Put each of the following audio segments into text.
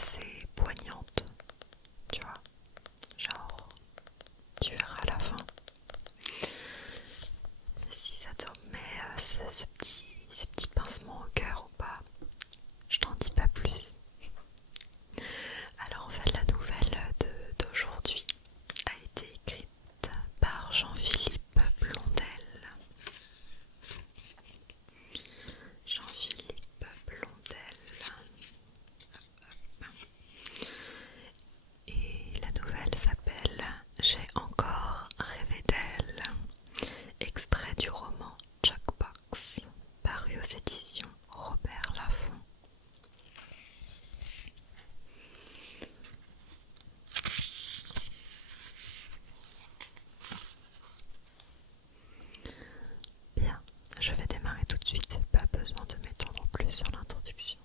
assez poignante, tu vois, genre, tu verras à la fin. Si ça te remet ce petit pincement au cœur ou pas, je t'en dis pas plus. Alors en fait la nouvelle d'aujourd'hui a été écrite par Jean-Philippe Blondel. Jean-Philippe Blondel. Et la nouvelle s'appelle J'ai encore rêvé d'elle. Extrait du roman Jackbox, paru aux éditions Robert Laffont. Bien, je vais démarrer tout de suite, pas besoin de m'étendre plus sur l'introduction.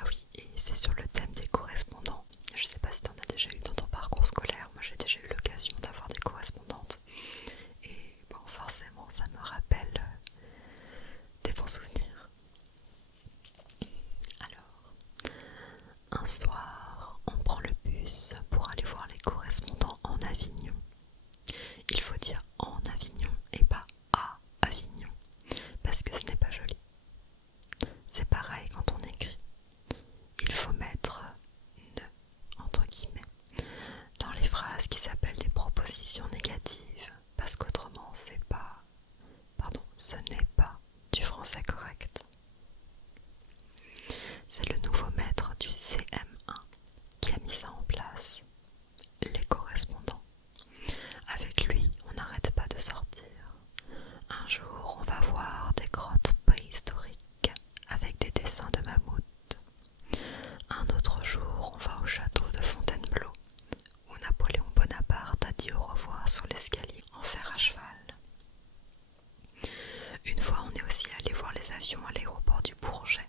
Ah oui, et c'est sur le thème des correspondants. Je sais pas si tu en as déjà eu dans ton parcours scolaire, moi j'ai déjà eu l'occasion d'avoir des correspondantes. Et bon, forcément, ça me rappelle des bons souvenirs. Alors, un soir, on prend le bus pour aller voir les correspondants en Avignon. Il faut dire en Avignon et pas à Avignon, parce que ce n'est pas joli. C'est pareil quand on écrit. Il faut mettre ne, entre guillemets, dans les phrases qui s'appellent des propositions négatives, parce qu'autrement ce n'est pas du français correct. C'est le nouveau maître du CM1 qui a mis ça en place, les correspondants. Avec lui, on n'arrête pas de sortir. Un jour, on va voir des grottes préhistoriques avec des dessins de mammouth. Un autre jour, on va au château de Fontainebleau, où Napoléon Bonaparte a dit au revoir sur l'escalier en fer à cheval. Une fois, on est aussi allé voir les avions à l'aéroport du Bourget,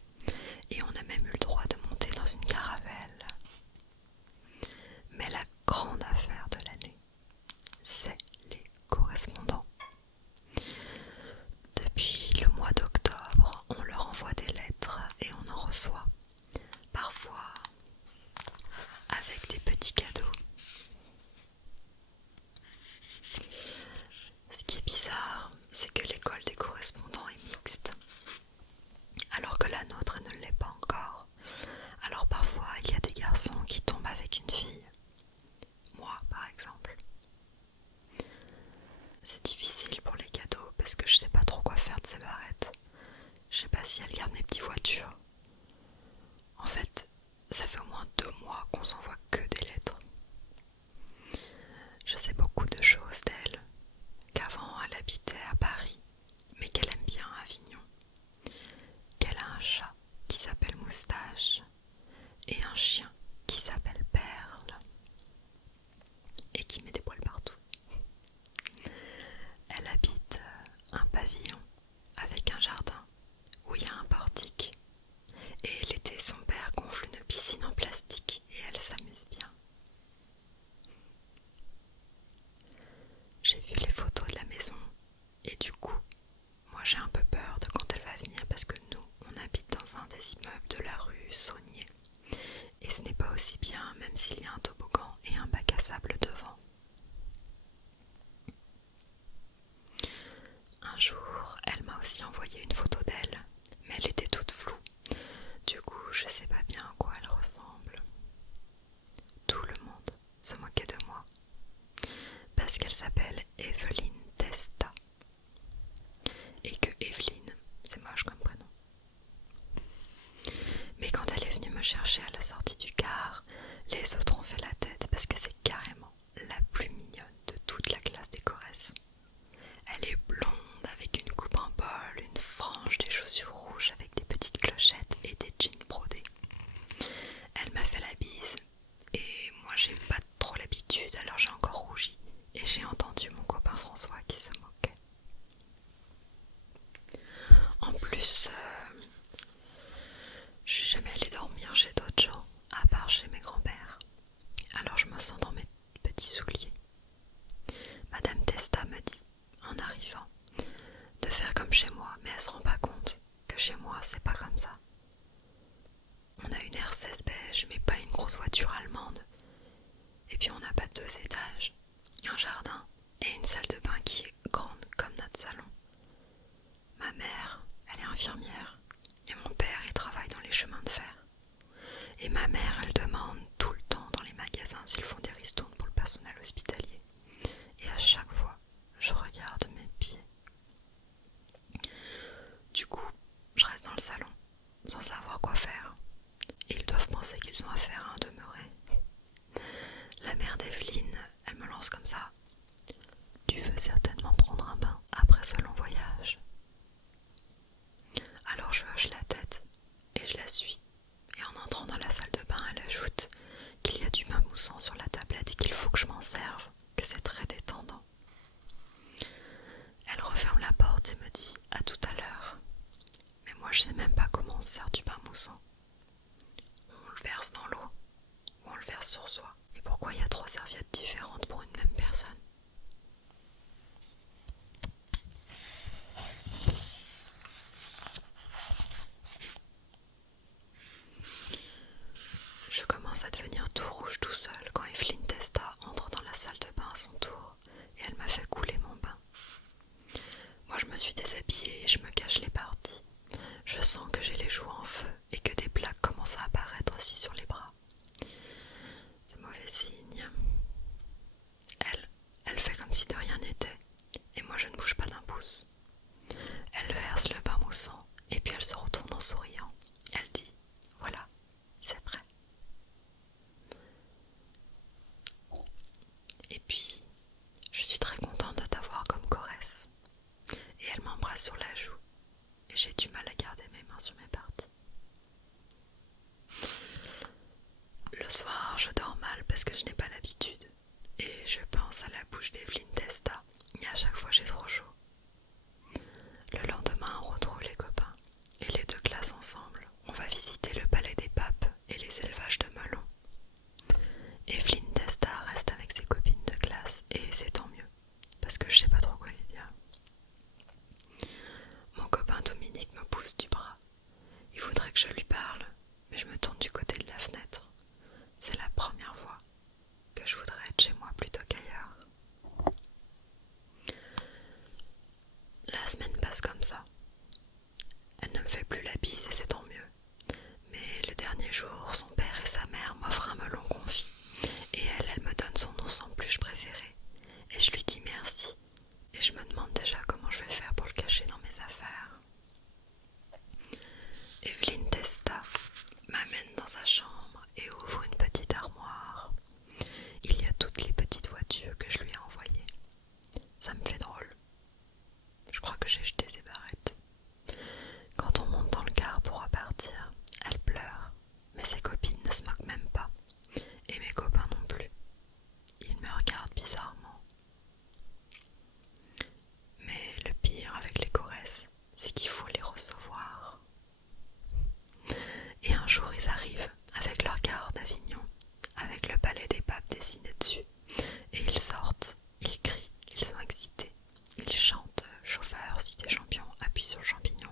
et on a même eu le droit de monter dans une caravelle. Mais la grande affaire de l'année, c'est les correspondants. Depuis le mois d'octobre, on leur envoie des lettres et on en reçoit, parfois avec des petits cadeaux. Ce qui est bizarre, c'est que l'école des correspondants est mixte, alors que la nôtre ne l'est pas encore. Alors parfois, il y a des garçons qui tombent avec une fille. Moi, par exemple. C'est difficile pour les cadeaux parce que je sais pas trop quoi faire de ces barrettes. Je sais pas si elles gardent mes petites voitures. En fait, ça fait au moins 2 mois qu'on s'envoie que des lettres. Je sais beaucoup de choses d'elle, qu'avant elle habitait à Paris, mais qu'elle aime bien Avignon. Qu'elle a un chat qui s'appelle Moustache et un chien qui s'appelle Perle et qui met des poils partout. Elle habite un pavillon avec un jardin où il y a un portique. Et l'été, son père gonfle une piscine en plastique et elle s'amuse bien. J'ai vu les photos de la maison et du coup, moi j'ai un peu peur de quand elle va venir parce que nous, on habite dans un des immeubles de la rue Saunier. Et ce n'est pas aussi bien même s'il y a un toboggan et un bac à sable devant. Un jour, elle m'a aussi envoyé une photo d'elle, mais elle était toute floue. Du coup, je sais pas bien à quoi elle ressemble. Tout le monde se moquait de moi, parce qu'elle s'appelle Evelyne Testa, et que Evelyne, c'est moche comme prénom. Mais quand elle est venue me chercher à la sortie du car, les autres ont fait la tête parce que c'est carrément la plus mignonne de toute la classe des Corrèze. Elle est blonde avec une coupe en bol, une frange, des chaussures rouges avec des petites clochettes et des jeans brodés. Elle m'a fait la bise et moi j'ai pas trop l'habitude, alors j'ai encore rougi et j'ai entendu mon copain François qui se moquait. En plus, je suis jamais allée dormir chez d'autres gens, à part chez mes grands-pères. Alors je me sens dans mes petits souliers. Madame Testa me dit, en arrivant, de faire comme chez moi, mais elle se rend pas compte que chez moi c'est pas comme ça. On a une R16 beige, mais pas une grosse voiture allemande. Et puis on n'a pas 2 étages, un jardin et une salle de bain qui est grande comme notre salon. Ma mère, elle est infirmière, et mon père, il travaille dans les chemins de fer. Et ma mère, elle demande tout le temps dans les magasins s'ils font des ristournes pour le personnel hospitalier. Et à chaque fois, je regarde mes pieds. Du coup, je reste dans le salon, sans savoir quoi faire. Et ils doivent penser qu'ils ont affaire à un demeuré. La mère d'Evelyne, elle me lance comme ça. Tu veux certainement prendre un bain après ce long voyage. Alors je hoche la tête et je la suis. Et en entrant dans la salle de bain, elle ajoute qu'il y a du bain moussant sur la tablette et qu'il faut que je m'en serve, que c'est très détendant. Elle referme la porte et me dit à tout à l'heure. Mais moi je sais même pas comment on se sert du bain moussant. On le verse dans l'eau ou on le verse sur soi. Et pourquoi il y a 3 serviettes différentes pour une même personne? Je commence à devenir tout rouge tout seul quand Evelyne Testa entre dans la salle de bain à son tour et elle me fait couler mon bain. Moi je me suis déshabillée et je me cache les parties. Je sens que j'ai les joues en feu et que des plaques commencent à apparaître aussi sur les bras. C'est mauvais signe. Elle fait comme si de rien n'était et moi je ne bouge pas d'un pouce. Elle verse le bain moussant et puis elle se retourne en souriant. Elle dit « Voilà, c'est prêt ». Et puis, je suis très contente de t'avoir comme Corrèze. Et elle m'embrasse sur la joue. Et j'ai du mal à garder mes mains sur mes parties. Le soir, je dors mal parce que je n'ai pas l'habitude. Et je pense à la bouche d'Evelyne Testa. Et à chaque fois, j'ai trop chaud. Le lendemain, on retrouve les copains. Et les 2 classes ensemble. On va visiter le palais des papes et les élevages de melons. Evelyne Testa reste avec ses copines de classe et c'est tant mieux, parce que je sais pas trop quoi lui dire. Mon copain Dominique me pousse du bras. Il voudrait que je lui parle, mais je me tourne du côté de la fenêtre. C'est la première fois que je voudrais être chez moi plutôt qu'ailleurs. La semaine passe comme ça. Elle ne me fait plus la bise et c'est tant mieux. Mais le dernier jour, son père et sa mère m'offrent un melon confit. Et elle me donne son ours en peluche préféré. Et je lui dis merci. Et je me demande déjà comment je vais faire pour le cacher dans mes affaires. Evelyne Testa m'amène dans sa chambre et ouvre une petite armoire. Il y a toutes les petites voitures que je lui ai envoyées. Ça me fait drôle. Je crois que j'ai jeté ses barrettes. Quand on monte dans le car pour repartir, elle pleure. Mais ses copines ne se moquent même pas. Et mes copains non plus. Ils me regardent bizarrement. Mais le pire avec les Corrèze, c'est qu'il faut les recevoir. Et un jour ils arrivent avec leur gare d'Avignon, avec le palais des papes dessiné dessus. Et ils sortent, ils crient, ils sont excités. Ils chantent « Chauffeur, si t'es champion, appuie sur le champignon ».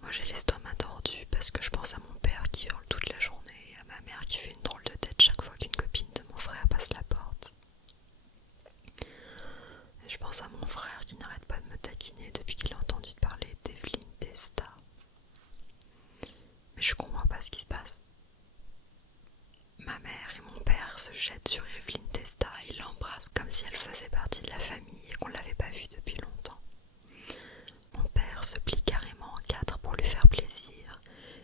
Moi j'ai l'estomac tordu parce que je pense à mon père qui hurle toute la journée et à ma mère qui fait une drôle de tête chaque fois qu'une copine de mon frère passe la porte. Et je pense à mon frère qui n'arrête pas de me taquiner depuis qu'il a entendu parler d'Evelyne Testa. Mais je comprends pas ce qui se passe. Ma mère et mon père se jettent sur Evelyne Testa et l'embrassent comme si elle faisait partie de la famille et qu'on l'avait pas vue depuis longtemps. Mon père se plie carrément en 4 pour lui faire plaisir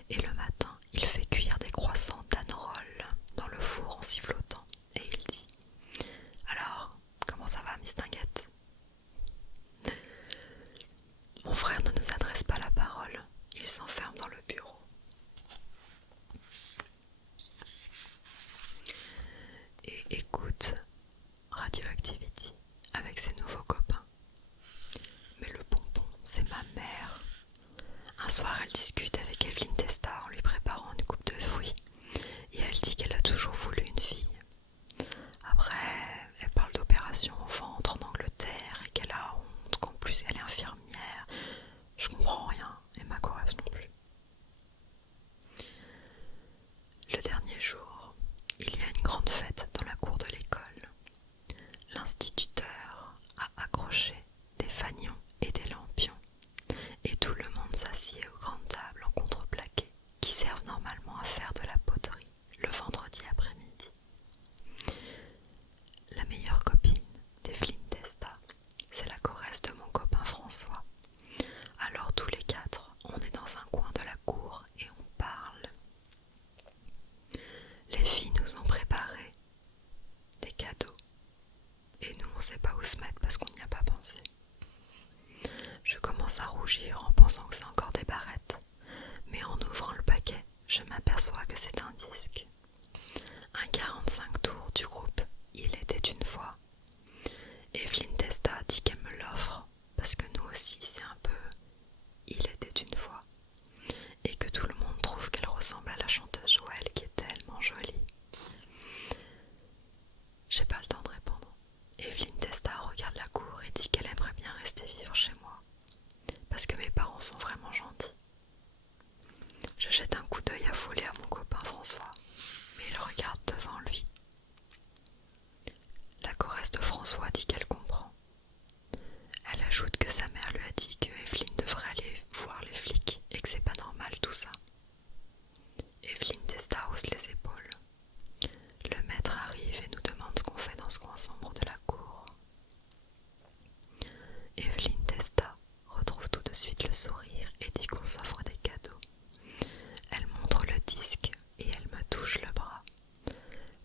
et le matin, il fait cuire des croissants d'Anorol dans le four en sifflotant et il dit « Alors, comment ça va, Miss Tinguette ?» Mon frère ne nous adresse pas la parole, il s'enferme dans le bureau. Et écoute Radioactivity avec ses nouveaux copains. Mais le bonbon, c'est ma mère. Un soir, elle discute avec Evelyne Testa en lui préparant une coupe de fruits et elle dit qu'elle a toujours voulu une fille. Après, elle parle d'opération au ventre en Angleterre et qu'elle a honte qu'en plus elle est infirmière. Je comprends rien et ma Corrèze non plus. je m'aperçois que c'est un disque. Un 45 tours du groupe Il était une fois. Evelyne Testa dit qu'elle me l'offre parce que nous aussi c'est un peu Il était une fois et que tout le monde trouve qu'elle ressemble à la chanteuse Joël qui est tellement jolie. J'ai pas le temps de répondre. Evelyne Testa regarde la cour et dit qu'elle aimerait bien rester vivre chez moi parce que mes parents sont vraiment gentils. Je jette un coup d'œil affolé à mon copain François, mais il regarde devant lui. La choresse de François dit qu'elle comprend. Elle ajoute que sa mère lui a dit que Evelyne devrait aller voir les flics et que c'est pas normal tout ça. Evelyne Testa hausse les épaules. Le maître arrive et nous demande ce qu'on fait dans ce coin sombre de la cour. Evelyne Testa retrouve tout de suite le sourire et dit qu'on s'offre des cadeaux. Elle montre le disque et elle me touche le bras.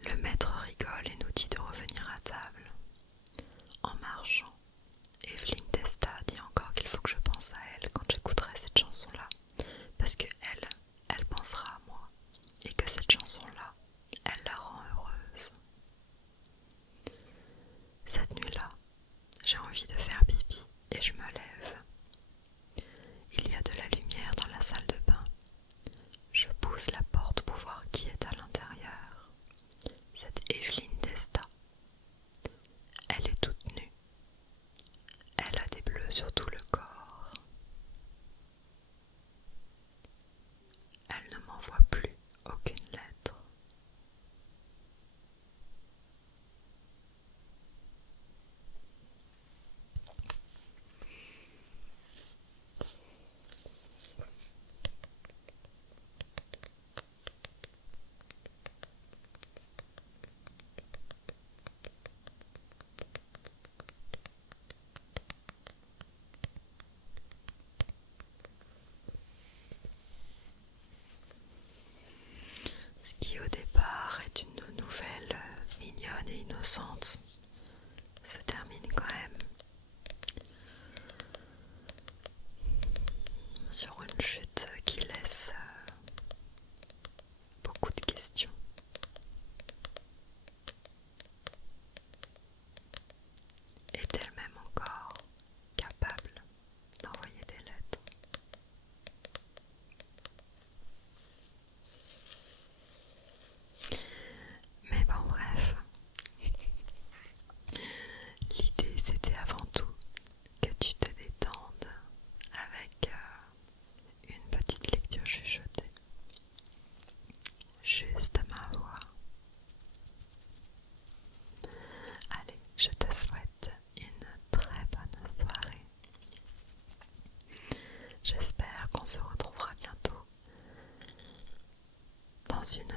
Le maître rigole et nous dit de revenir à table. En marchant, Evelyne Testa dit encore qu'il faut que je pense à elle quand j'écouterai cette chanson-là, parce que elle pensera à moi, et que cette chanson-là, elle la rend heureuse. Cette nuit-là, j'ai envie de faire pipi et je me lève. Il y a de la lumière dans la salle de bain. Je pousse la porte pour voir qui est à l'intérieur. C'est Evelyne Testa. Elle est toute nue. Elle a des bleus sur tout le corps. Elle ne m'envoie plus aucune lettre. Ce qui au départ est une nouvelle mignonne et innocente se termine quand même sur une chute qui laisse beaucoup de questions. Est-elle même encore capable d'envoyer des lettres? Mais bon, bref. L'idée, c'était avant tout que tu te détendes avec une petite lecture chuchotée. Juste ma voix. Allez, je te souhaite une très bonne soirée. J'espère qu'on se retrouvera bientôt dans une